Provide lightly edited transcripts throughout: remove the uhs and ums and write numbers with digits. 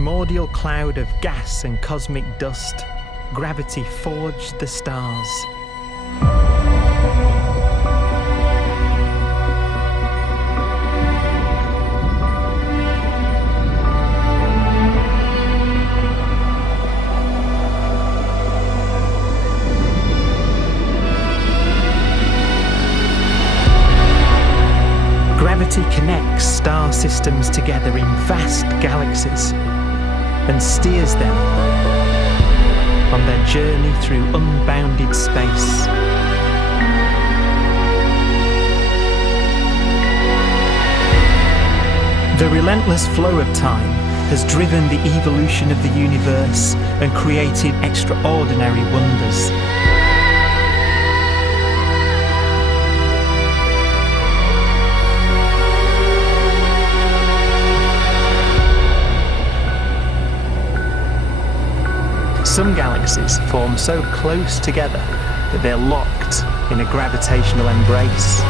primordial cloud of gas and cosmic dust, gravity forged the stars. Gravity connects star systems together in vast galaxies and steers them on their journey through unbounded space. The relentless flow of time has driven the evolution of the universe and created extraordinary wonders. Some galaxies form so close together that they're locked in a gravitational embrace.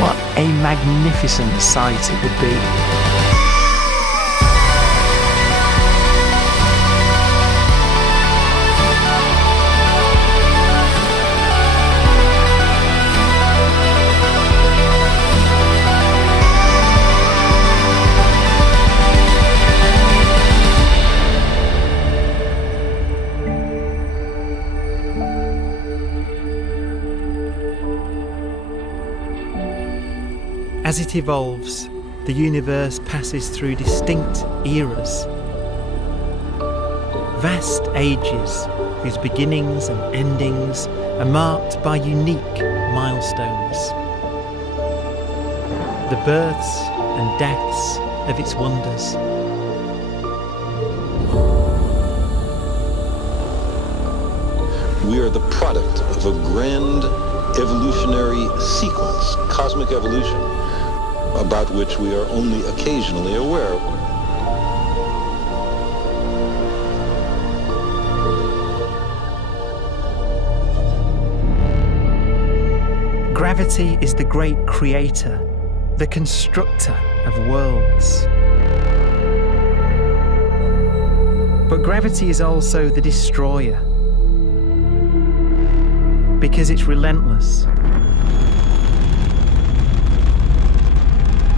What a magnificent sight it would be. As it evolves, the universe passes through distinct eras. Vast ages whose beginnings and endings are marked by unique milestones. The births and deaths of its wonders. We are the product of a grand evolutionary sequence, cosmic evolution, about which we are only occasionally aware. Gravity is the great creator, the constructor of worlds. But gravity is also the destroyer, because it's relentless.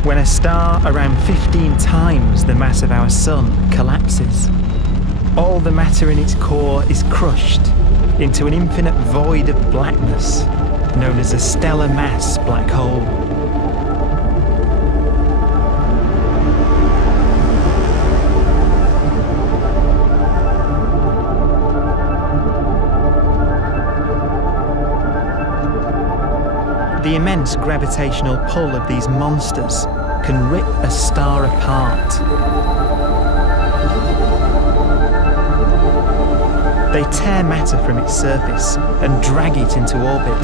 When a star around 15 times the mass of our sun collapses, all the matter in its core is crushed into an infinite void of blackness known as a stellar mass black hole. The immense gravitational pull of these monsters can rip a star apart. They tear matter from its surface and drag it into orbit.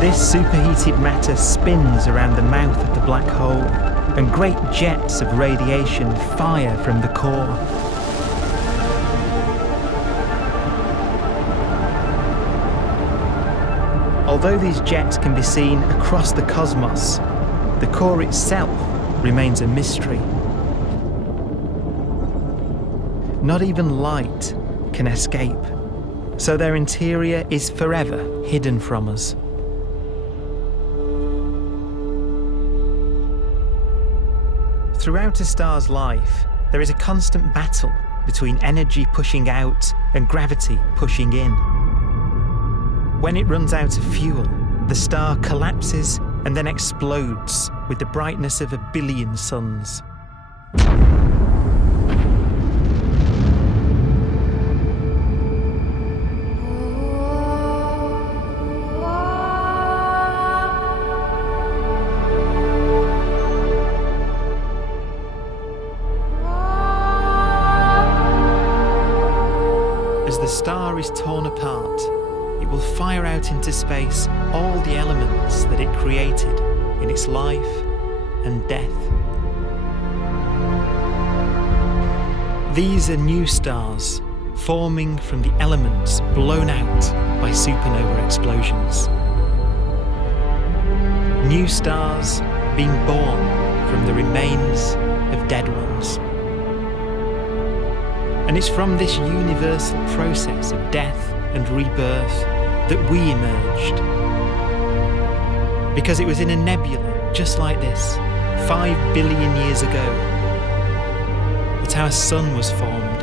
This superheated matter spins around the mouth of the black hole, and great jets of radiation fire from the core. Although these jets can be seen across the cosmos, the core itself remains a mystery. Not even light can escape, so their interior is forever hidden from us. Throughout a star's life, there is a constant battle between energy pushing out and gravity pushing in. When it runs out of fuel, the star collapses and then explodes with the brightness of 1 billion suns. As the star is torn apart, it will fire out out into space all the elements that it created in its life and death. These are new stars forming from the elements blown out by supernova explosions. New stars being born from the remains of dead ones. And it's from this universal process of death and rebirth that we emerged. Because it was in a nebula just like this, 5 billion years ago, that our sun was formed.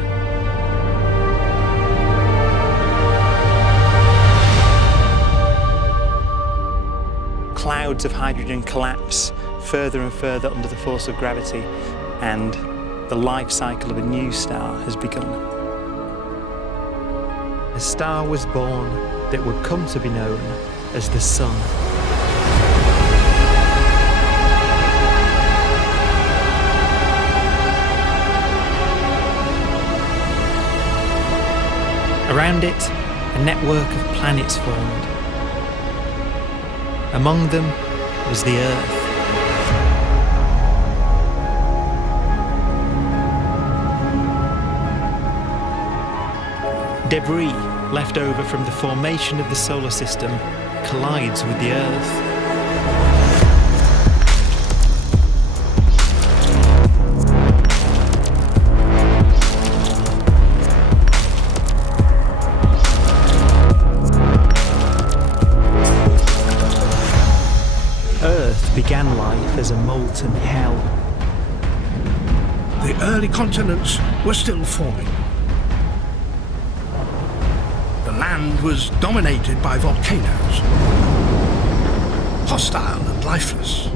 Clouds of hydrogen collapse further and further under the force of gravity, and the life cycle of a new star has begun. A star was born that would come to be known as the Sun. Around it, a network of planets formed. Among them was the Earth. Debris left over from the formation of the solar system collides with the Earth. Earth began life as a molten hell. The early continents were still forming. The land was dominated by volcanoes, hostile and lifeless.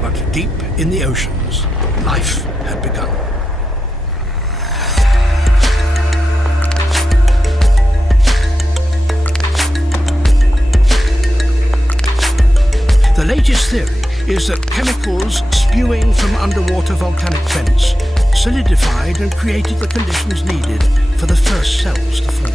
But deep in the oceans, life had begun. The latest theory is that chemicals spewing from underwater volcanic vents solidified and created the conditions needed for the first cells to form.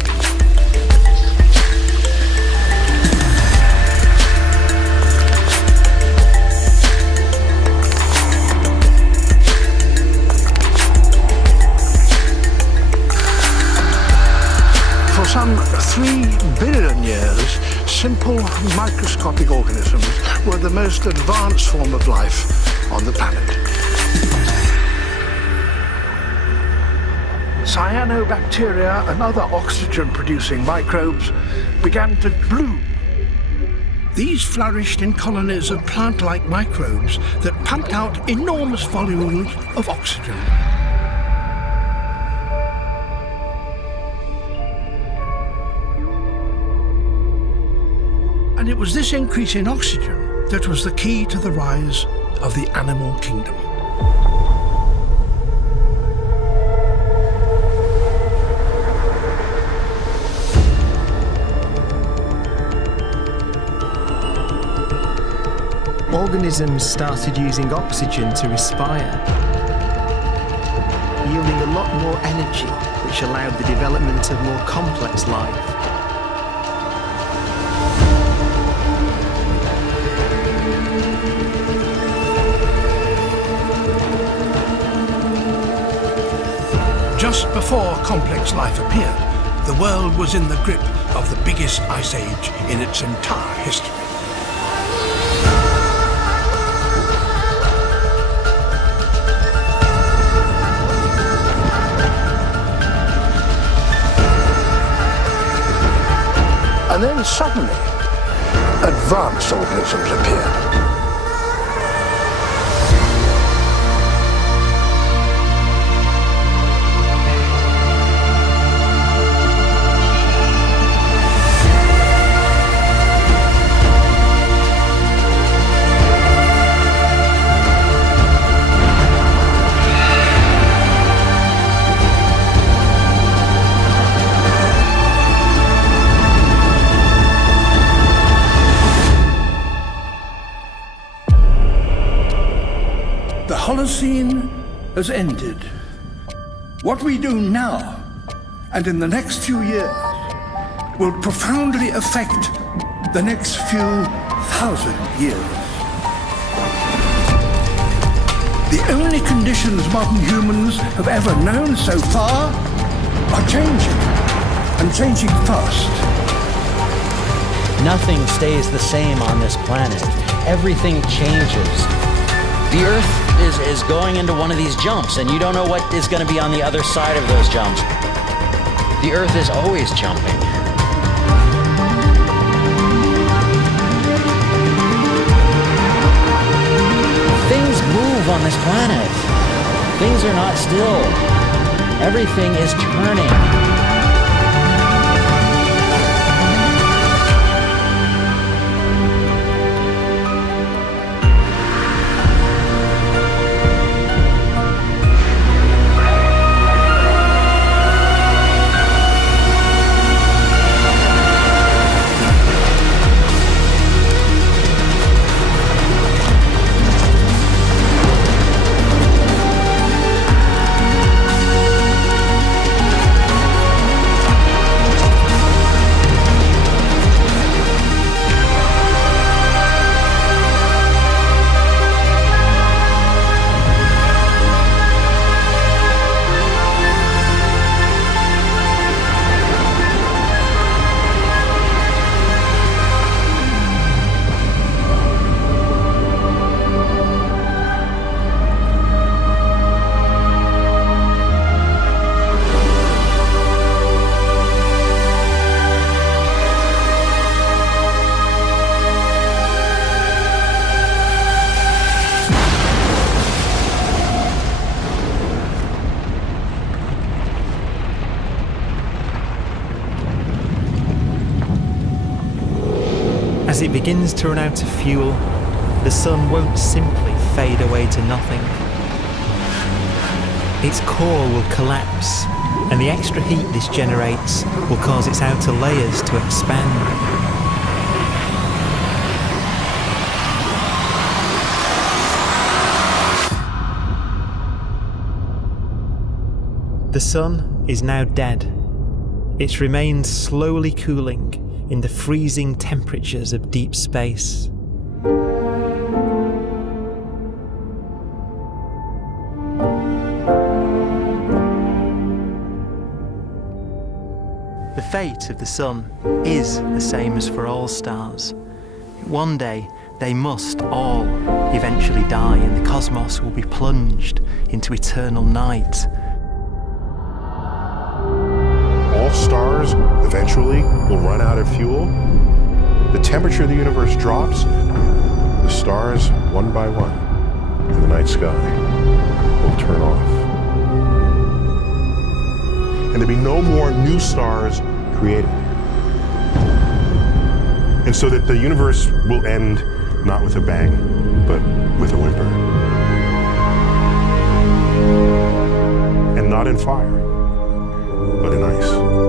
For some 3 billion years, simple microscopic organisms were the most advanced form of life on the planet. Cyanobacteria and other oxygen-producing microbes began to bloom. These flourished in colonies of plant-like microbes that pumped out enormous volumes of oxygen. And it was this increase in oxygen that was the key to the rise of the animal kingdom. Organisms started using oxygen to respire, yielding a lot more energy, which allowed the development of more complex life. Just before complex life appeared, the world was in the grip of the biggest ice age in its entire history. And then suddenly, advanced organisms appeared. The Holocene has ended. What we do now and in the next few years will profoundly affect the next few thousand years. The only conditions modern humans have ever known so far are changing, and changing fast. Nothing stays the same on this planet. Everything changes. The Earth is going into one of these jumps, and you don't know what is going to be on the other side of those jumps. The Earth is always jumping. Things move on this planet. Things are not still. Everything is turning. As it begins to run out of fuel, the sun won't simply fade away to nothing. Its core will collapse, and the extra heat this generates will cause its outer layers to expand. The sun is now dead. Its remains slowly cooling in the freezing temperatures of deep space. The fate of the sun is the same as for all stars. One day, they must all eventually die, and the cosmos will be plunged into eternal night. All stars eventually will run out of fuel. The temperature of the universe drops. The stars, one by one, in the night sky will turn off. And there'll be no more new stars created. And so that the universe will end not with a bang, but with a whimper. And not in fire, but in ice.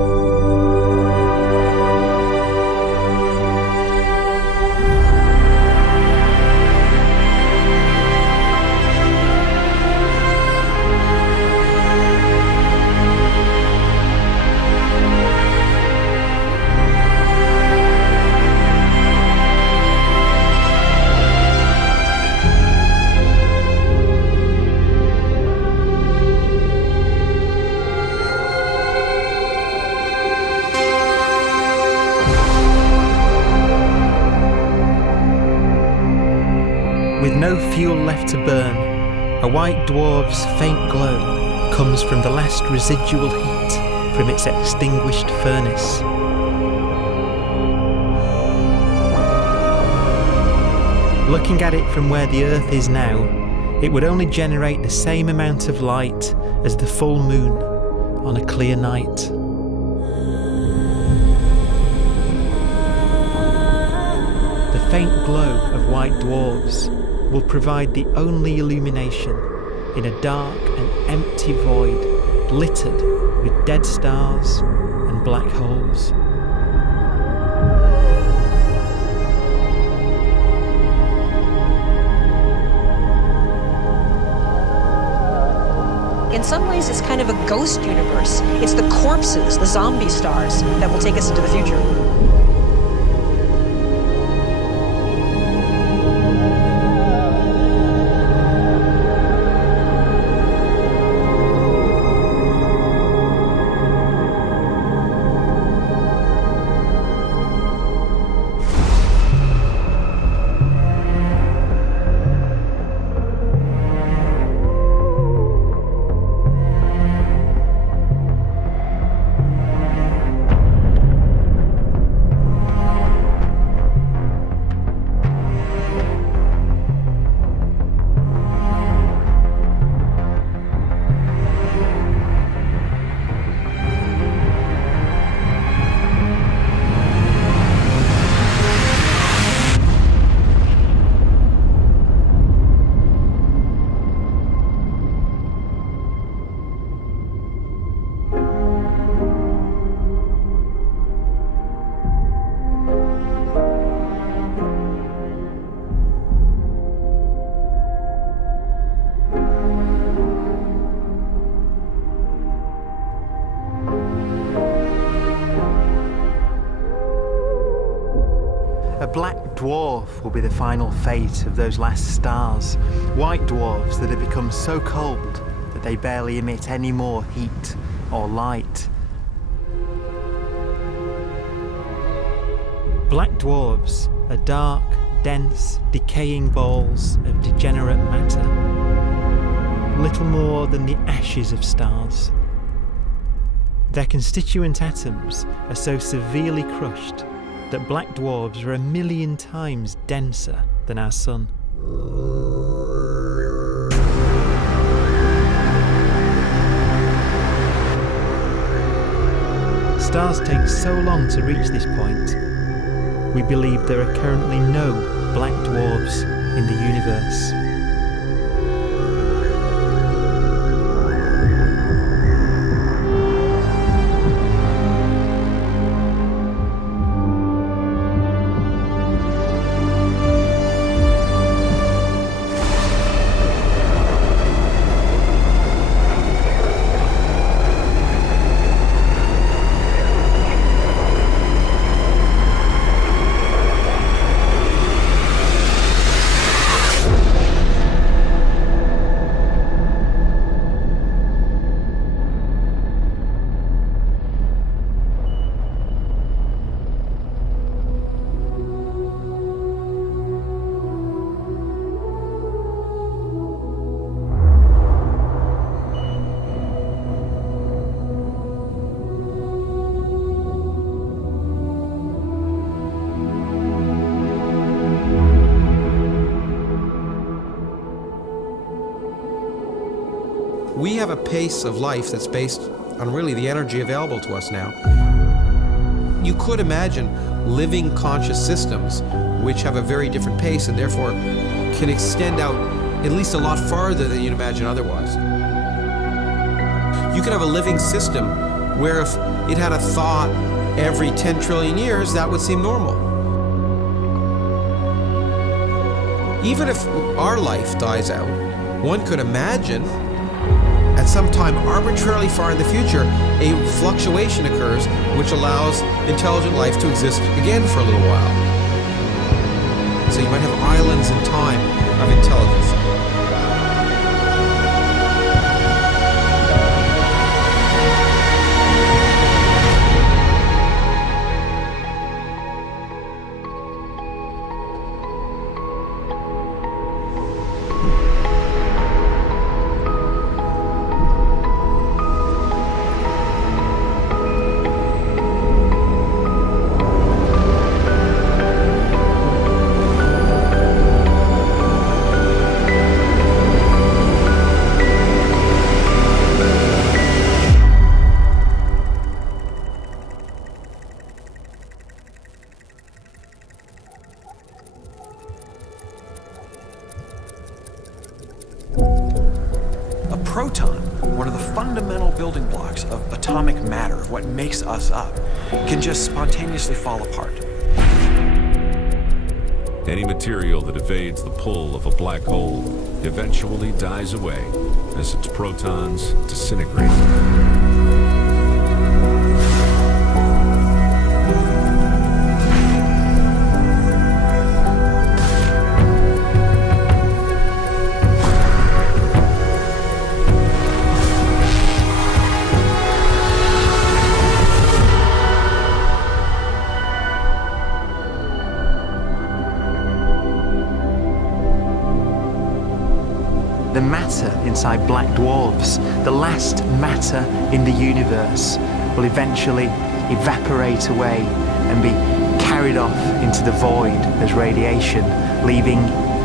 With no fuel left to burn, a white dwarf's faint glow comes from the last residual heat from its extinguished furnace. Looking at it from where the Earth is now, it would only generate the same amount of light as the full moon on a clear night. The faint glow of white dwarfs will provide the only illumination in a dark and empty void littered with dead stars and black holes. In some ways, it's kind of a ghost universe. It's the corpses, the zombie stars, that will take us into the future. A black dwarf will be the final fate of those last stars. White dwarfs that have become so cold that they barely emit any more heat or light. Black dwarfs are dark, dense, decaying balls of degenerate matter. Little more than the ashes of stars. Their constituent atoms are so severely crushed that black dwarfs are 1,000,000 times denser than our sun. Stars take so long to reach this point, we believe there are currently no black dwarfs in the universe. We have a pace of life that's based on really the energy available to us now. You could imagine living conscious systems which have a very different pace and therefore can extend out at least a lot farther than you'd imagine otherwise. You could have a living system where if it had a thought every 10 trillion years, that would seem normal. Even if our life dies out, one could imagine at some time arbitrarily far in the future, a fluctuation occurs which allows intelligent life to exist again for a little while. So you might have islands in time of intelligence. Proton, one of the fundamental building blocks of atomic matter, of what makes us up, can just spontaneously fall apart. Any material that evades the pull of a black hole eventually dies away as its protons disintegrate. The matter inside black dwarfs, the last matter in the universe, will eventually evaporate away and be carried off into the void as radiation, leaving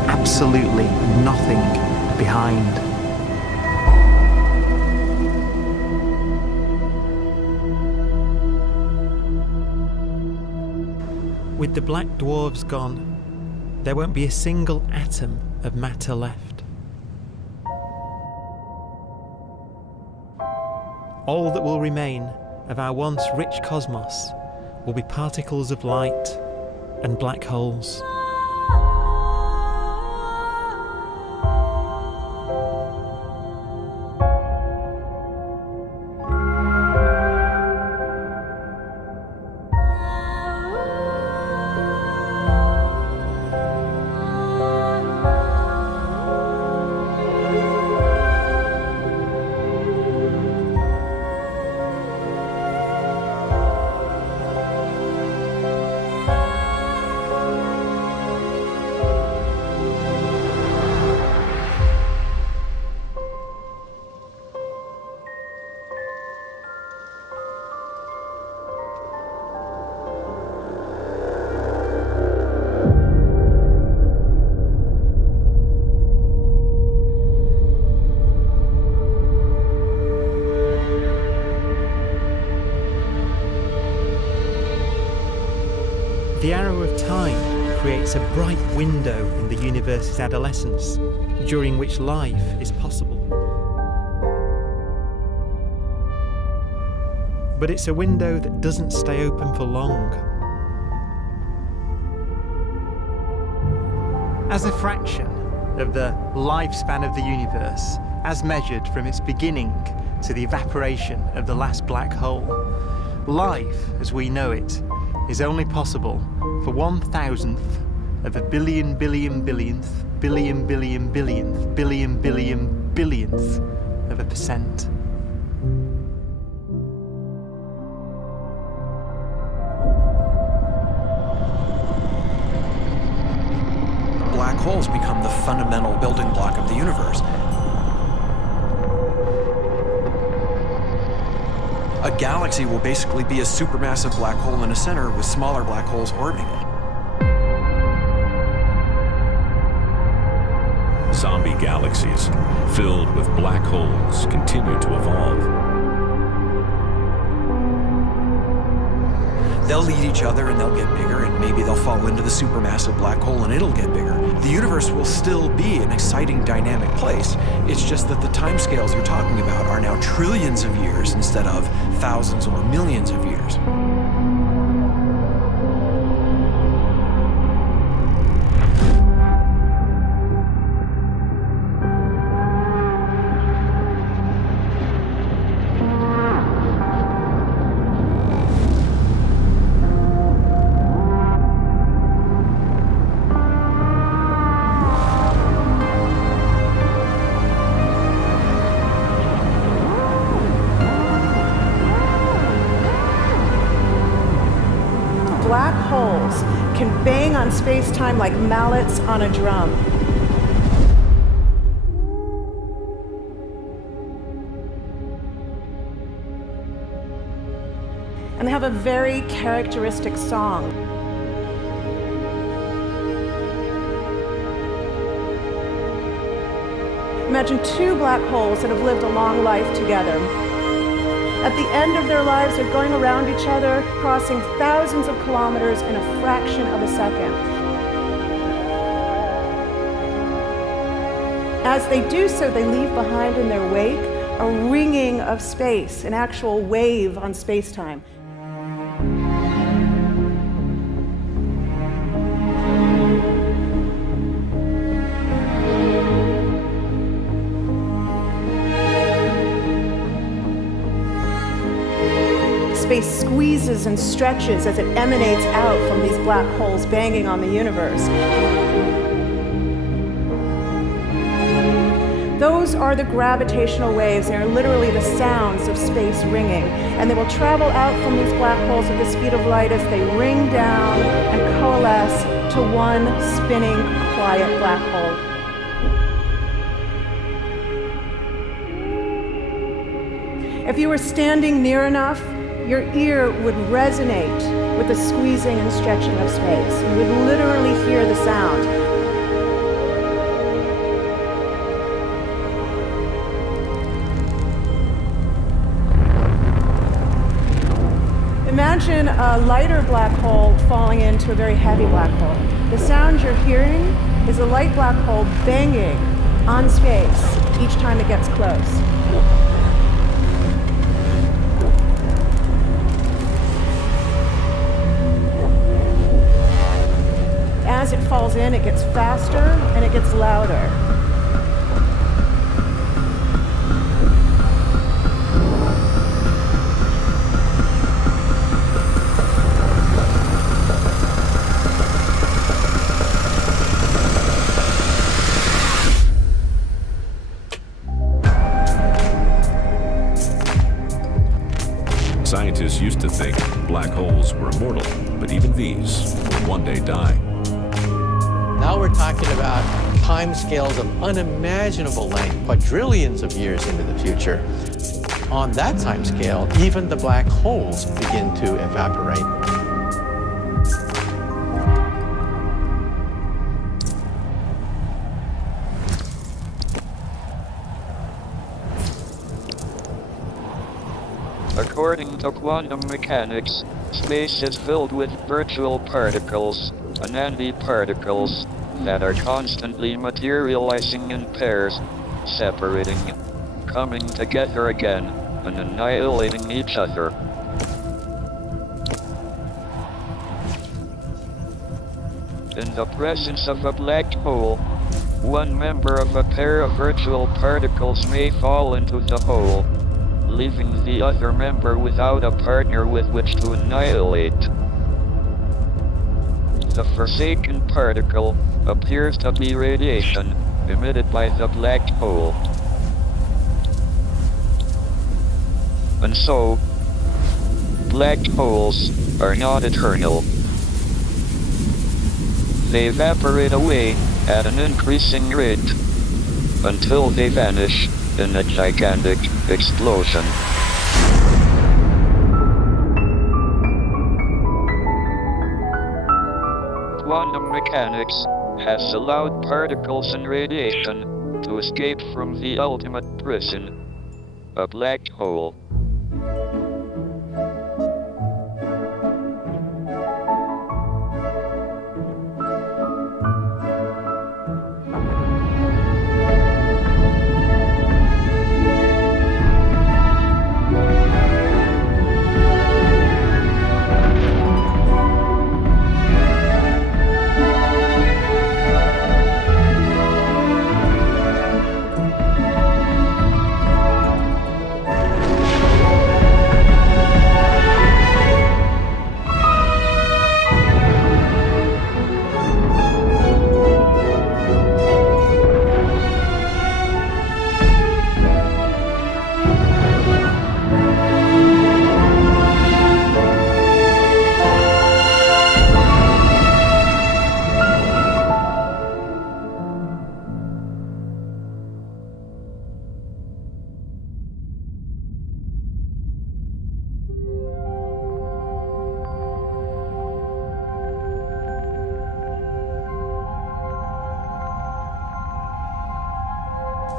absolutely nothing behind. With the black dwarfs gone, there won't be a single atom of matter left. All that will remain of our once rich cosmos will be particles of light and black holes. The arrow of time creates a bright window in the universe's adolescence, during which life is possible. But it's a window that doesn't stay open for long. As a fraction of the lifespan of the universe, as measured from its beginning to the evaporation of the last black hole, life, as we know it, is only possible for 1,000th of a billion billionth billion billionth of a percent. Black holes become the fundamental building block of the universe. A galaxy will basically be a supermassive black hole in a center with smaller black holes orbiting it. Zombie galaxies filled with black holes continue to evolve. They'll eat each other and they'll get bigger, and maybe they'll fall into the supermassive black hole and it'll get bigger. The universe will still be an exciting, dynamic place. It's just that the timescales you're talking about are now trillions of years instead of thousands or millions of years. Black holes can bang on space-time like mallets on a drum. And they have a very characteristic song. Imagine two black holes that have lived a long life together. At the end of their lives, they're going around each other, crossing thousands of kilometers in a fraction of a second. As they do so, they leave behind in their wake a ringing of space, an actual wave on space-time. squeezes and stretches as it emanates out from these black holes banging on the universe. Those are the gravitational waves. They are literally the sounds of space ringing. And they will travel out from these black holes at the speed of light as they ring down and coalesce to one spinning, quiet black hole. If you were standing near enough, your ear would resonate with the squeezing and stretching of space. You would literally hear the sound. Imagine a lighter black hole falling into a very heavy black hole. The sound you're hearing is a light black hole banging on space each time it gets close. As it falls in, it gets faster and it gets louder. Scientists used to think black holes were immortal, but even these will one day die. Now we're talking about timescales of unimaginable length, quadrillions of years into the future. On that timescale, even the black holes begin to evaporate. According to quantum mechanics, space is filled with virtual particles, antiparticles, that are constantly materializing in pairs, separating, coming together again, and annihilating each other. In the presence of a black hole, one member of a pair of virtual particles may fall into the hole, leaving the other member without a partner with which to annihilate. The forsaken particle appears to be radiation emitted by the black hole. And so, black holes are not eternal. They evaporate away at an increasing rate until they vanish in a gigantic explosion. Quantum mechanics has allowed particles and radiation to escape from the ultimate prison, a black hole.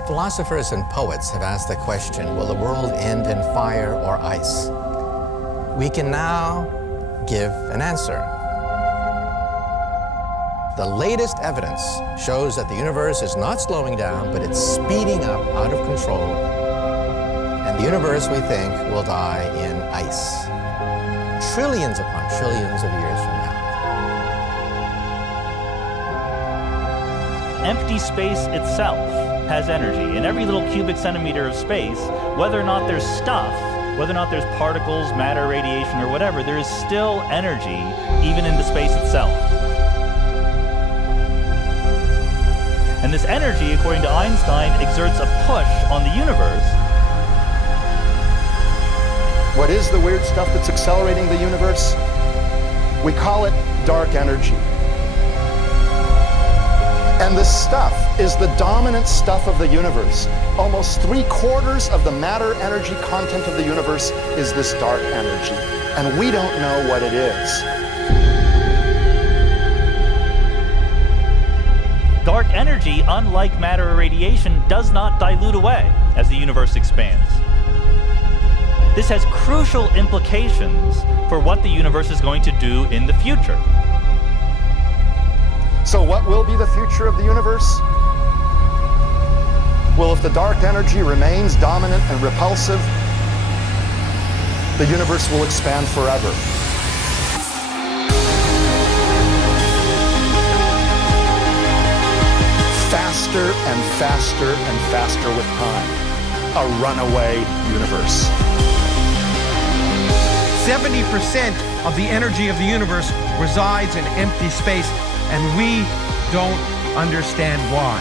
Philosophers and poets have asked the question, will the world end in fire or ice? We can now give an answer. The latest evidence shows that the universe is not slowing down, but it's speeding up out of control. And the universe, we think, will die in ice. Trillions upon trillions of years from now. Empty space itself has energy. In every little cubic centimeter of space, whether or not there's stuff whether or not there's particles, matter, radiation, or whatever, there is still energy, even in the space itself. And this energy, according to Einstein, exerts a push on the universe. What is the weird stuff that's accelerating the universe? We call it dark energy. And this stuff is the dominant stuff of the universe. Almost 3/4 of the matter-energy content of the universe is this dark energy. And we don't know what it is. Dark energy, unlike matter or radiation, does not dilute away as the universe expands. This has crucial implications for what the universe is going to do in the future. So what will be the future of the universe? Well, if the dark energy remains dominant and repulsive, the universe will expand forever. Faster and faster and faster with time. A runaway universe. 70% of the energy of the universe resides in empty space, and we don't understand why.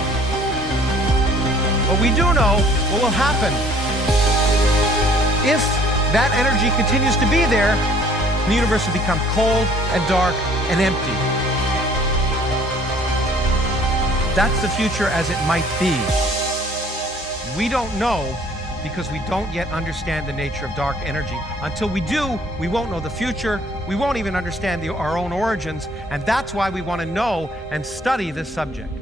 But we do know what will happen. If that energy continues to be there, the universe will become cold and dark and empty. That's the future as it might be. We don't know because we don't yet understand the nature of dark energy. Until we do, we won't know the future. We won't even understand our own origins, and that's why we want to know and study this subject.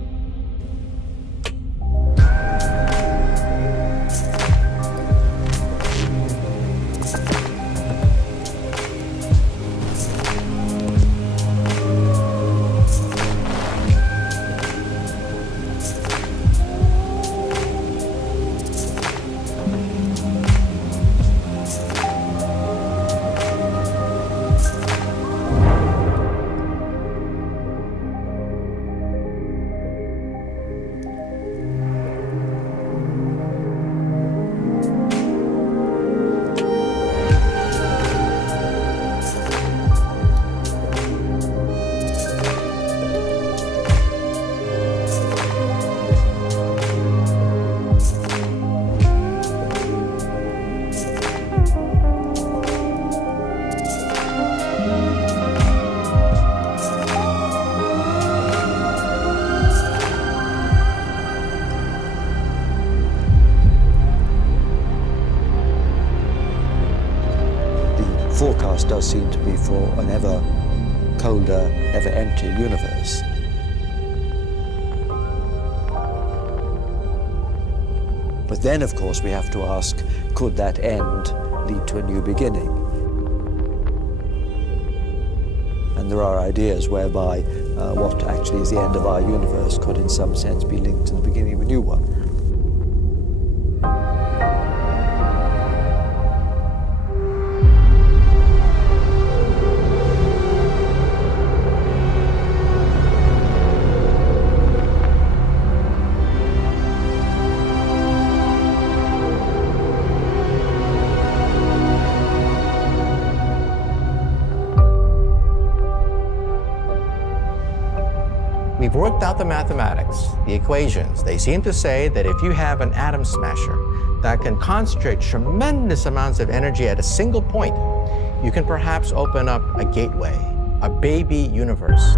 Forecast does seem to be for an ever colder, ever emptier universe. But then, of course, we have to ask, could that end lead to a new beginning? And there are ideas whereby what actually is the end of our universe could in some sense be linked to the beginning of a new one. We've worked out the mathematics, the equations. They seem to say that if you have an atom smasher that can concentrate tremendous amounts of energy at a single point, you can perhaps open up a gateway, a baby universe.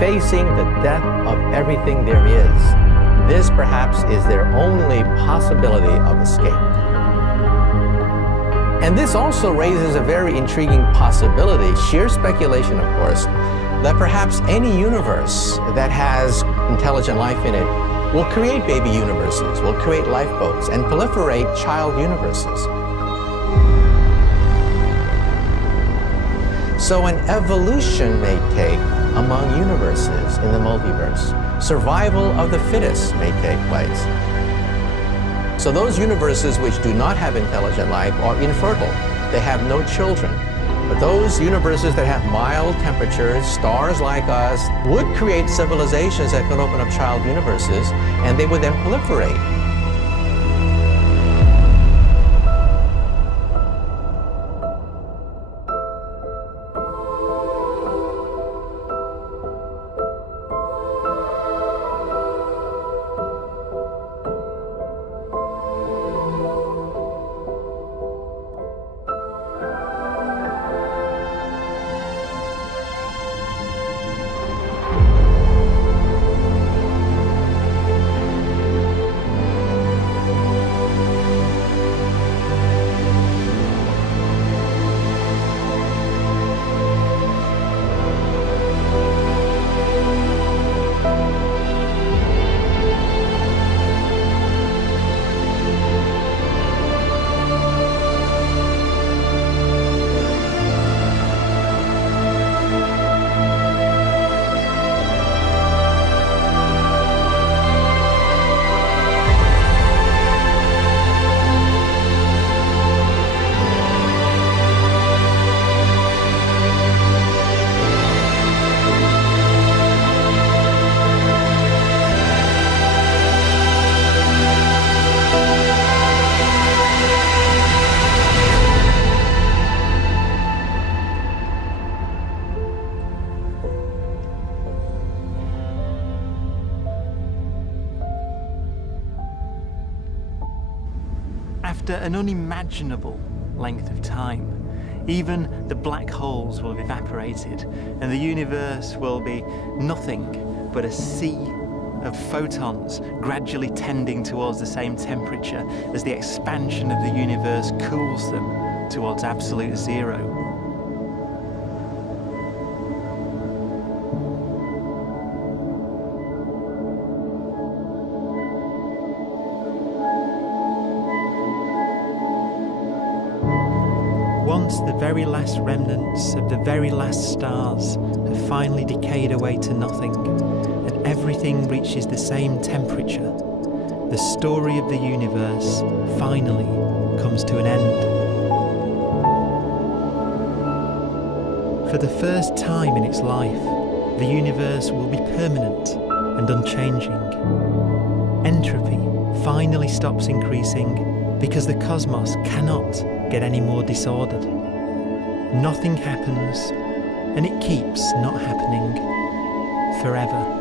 Facing the death of everything there is, this perhaps is their only possibility of escape. And this also raises a very intriguing possibility, sheer speculation of course, that perhaps any universe that has intelligent life in it will create baby universes, will create lifeboats, and proliferate child universes. So an evolution may take among universes in the multiverse. Survival of the fittest may take place. So those universes which do not have intelligent life are infertile. They have no children. But those universes that have mild temperatures, stars like us, would create civilizations that could open up child universes, and they would then proliferate. After an unimaginable length of time, even the black holes will have evaporated, and the universe will be nothing but a sea of photons gradually tending towards the same temperature as the expansion of the universe cools them towards absolute zero. Once the very last remnants of the very last stars have finally decayed away to nothing, and everything reaches the same temperature, the story of the universe finally comes to an end. For the first time in its life, the universe will be permanent and unchanging. Entropy finally stops increasing because the cosmos cannot get any more disordered. Nothing happens, and it keeps not happening forever.